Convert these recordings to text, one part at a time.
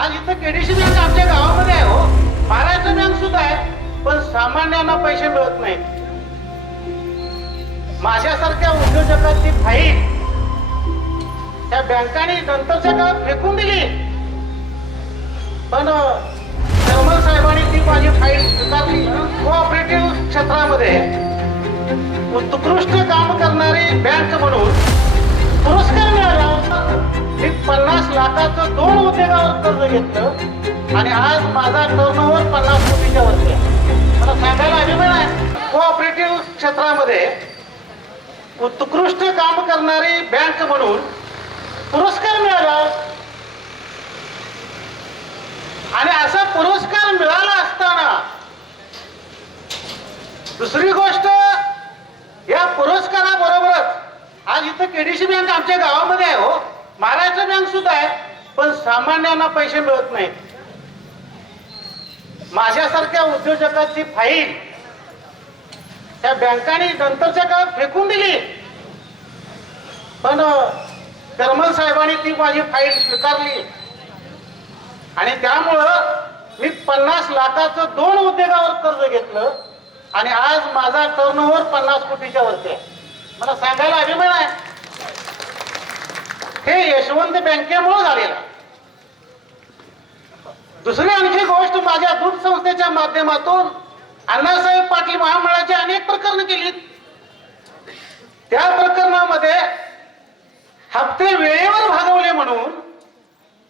आज इथं KDC bank आमच्या गावामध्ये आहे हो. महाराष्ट्र बँक सुद्धा आहे पण सामान्यांना पैसे मिळत नाहीत. माझ्यासारख्या उद्योजकांची फाईल त्या बँकांनी नंतरच्या काळात फेकून दिली. पण निर्मल साहेबांनी ती माझी फाईल स्वीकारली. कोऑपरेटिव्ह क्षेत्रामध्ये. उत्कृष्ट काम करणारी बँक म्हणून पुरस्कार मिळाला. मी पन्नास लाखाचं दोन उद्योगावर कर्ज घेतलं आणि आज माझा टर्नओव्हर पन्नास कोटीच्या वरती आहे. मला सांगायला अभिमान आहे. कोऑपरेटिव्ह क्षेत्रामध्ये उत्कृष्ट काम करणारी बँक म्हणून पुरस्कार मिळाला. आणि असा पुरस्कार मिळाला असताना दुसरी गोष्ट या पुरस्काराबरोबरच आज इथं केडीसी बँक आमच्या गावामध्ये आहे हो महाराष्ट्र बँक सुद्धा आहे पण सामान्यांना पैसे मिळत नाहीत माझ्यासारख्या उद्योजकांची फाईल त्या बँकांनी नंतरच्या काळात फेकून दिली. पण करमल साहेबांनी ती माझी फाईल स्वीकारली. आणि त्यामुळं मी पन्नास लाखाचं दोन उद्योगावर कर्ज घेतलं आणि आज माझा टर्नओव्हर पन्नास कोटीच्या वरती आहे. मला सांगायला अभिमान आहे. हे यशवंत बँकेमुळे झालेलं दुसरी आणखी गोष्ट माझ्या दूध संस्थेच्या माध्यमातून अण्णासाहेब पाटील महामंडळाची अनेक प्रकरणं केली त्या प्रकरणामध्ये हप्ते वेळेवर भागवले म्हणून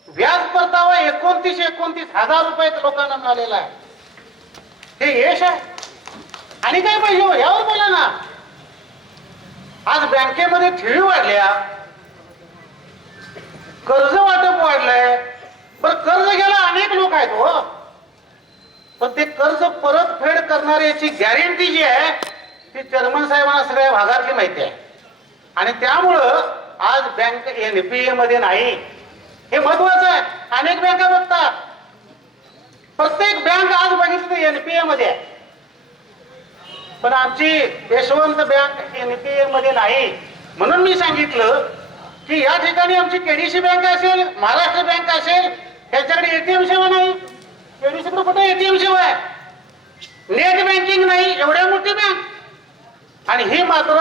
व्याज परतावा एकोणतीस एकोणतीस हजार रुपये लोकांना मिळालेला आहे. हे यश आहे. आणि काय पाहिजे हो? यावर बोला ना. आज बँकेमध्ये ठेवी वाढल्या कर्ज वाटप वाढलंय बर कर्ज घ्यायला अनेक लोक आहेत हो पण ते कर्ज परतफेड याची गॅरंटी जी आहे ती चेअरमन साहेबांना सगळ्या भागातली माहिती आहे. आणि त्यामुळं आज बँक एनपीए मध्ये नाही. हे महत्वाचं आहे. अनेक बँका बघतात. प्रत्येक बँक आज बघितलं एनपीए मध्ये आहे. पण आमची यशवंत बँक एनपीए मध्ये नाही. म्हणून मी सांगितलं की या ठिकाणी आमची केडीसी बँक असेल महाराष्ट्र बँक असेल त्यांच्याकडे एटीएम सेवा नाही. केडीसी कुठे एटीएम सेवा आहे? नेट बँकिंग नाही एवढ्या मोठी बँक आणि ही मात्र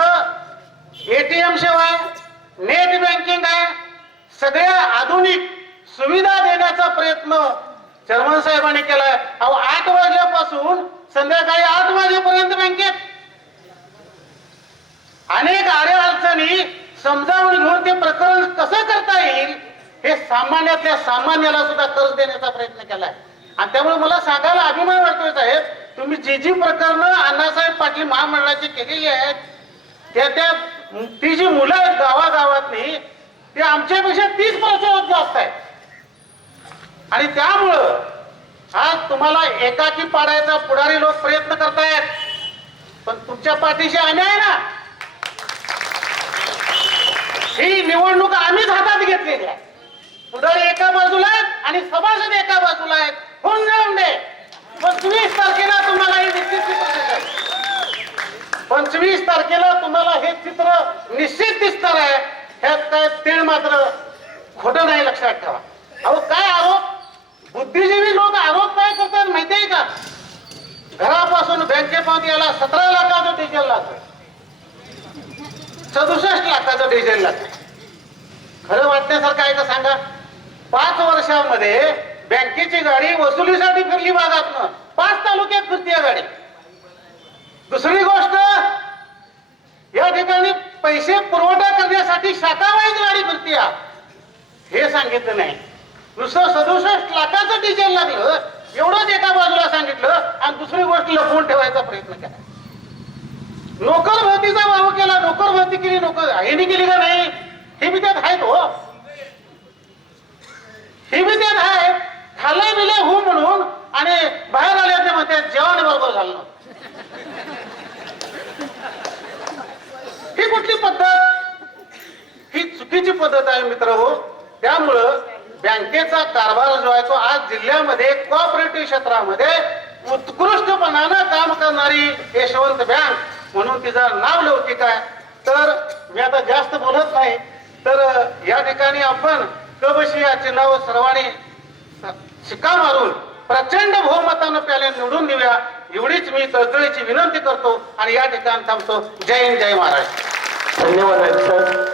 एटीएम सेवा आहे नेट बँकिंग आहे. सगळ्या आधुनिक सुविधा देण्याचा प्रयत्न चर्मन साहेबांनी केलाय. अहो आठ वाजल्यापासून संध्याकाळी आठ वाजेपर्यंत बँकेत अनेक आरे अडचणी समजावून घेऊन ते प्रकरण कसं करता येईल हे सामान्यातल्या सामान्याला सुद्धा कर्ज देण्याचा प्रयत्न केलाय. आणि त्यामुळे मला सांगायला अभिमान वाटतोय साहेब. तुम्ही जी जी प्रकरणं अण्णासाहेब पाटील महामंडळाची केलेली आहेत त्या त्या ती जी मुलं आहेत गावागावातली ते आमच्यापेक्षा तीस वर्षात जास्त आहेत. आणि त्यामुळं आज तुम्हाला एकाकी पाडायचा पुढारी लोक प्रयत्न करतायत. पण तुमच्या पाठीशी आम्ही आहे ना. ही निवडणूक आम्हीच हातात घेतलेली आहे. पुढारी एका बाजूला आहेत आणि सभासद एका बाजूला आहेत. होऊन जाऊन दे. पंचवीस तारखेला तुम्हाला हे निश्चित चित्र पंचवीस तारखेला तुम्हाला हे चित्र निश्चित दिसणार आहे. ह्यात काय तीळ मात्र खोटं नाही लक्षात ठेवा. अहो काय आरोप? बुद्धिजीवी लोक आरोप काय करतात माहिती आहे का? घरापासून बँकेपर्यंत याला सतरा लाखाचं डिझेल लागतं. सदुसष्ट लाखाचं डिझेल लागतं. खरं वाटण्यासारखं आहे का सांगा? पाच वर्षामध्ये बँकेची गाडी वसुलीसाठी फिरली भागात पाच तालुक्यात फिरते गाडी. दुसरी गोष्ट या ठिकाणी पैसे पुरवठा करण्यासाठी शाखावाईज गाडी फिरते हे सांगितलं नाही. नुसतं सदुसष्ट लाखाचं डिझेल लागलं एवढंच एका बाजूला सांगितलं आणि दुसरी गोष्ट लपवून ठेवायचा प्रयत्न केला. नोकर भरतीचा भाव केला नोकर भरती केली नोकर आईने केली का नाही हे बी त्यात आहेत हो हे बी त्यात आहे खाल्ले बिले हो म्हणून आणि बाहेर आले ते म्हणतात जेवण ही कुठली पद्धत? ही चुकीची पद्धत आहे मित्र हो त्यामुळं बँकेचा कारभार जो आहे तो आज जिल्ह्यामध्ये कॉपरेटिव्ह क्षेत्रामध्ये उत्कृष्टपणानं काम करणारी यशवंत बँक म्हणून तिचं नाव लौकिक आहे. तर मी आता जास्त बोलत नाही. तर या ठिकाणी आपण कबशी या नाव सर्वांनी शिक्का मारून प्रचंड आपल्याला निवडून देऊया. एवढीच मी तळतळीची विनंती करतो आणि या ठिकाणी थांबतो. जय हिंद जय महाराज धन्यवाद सर.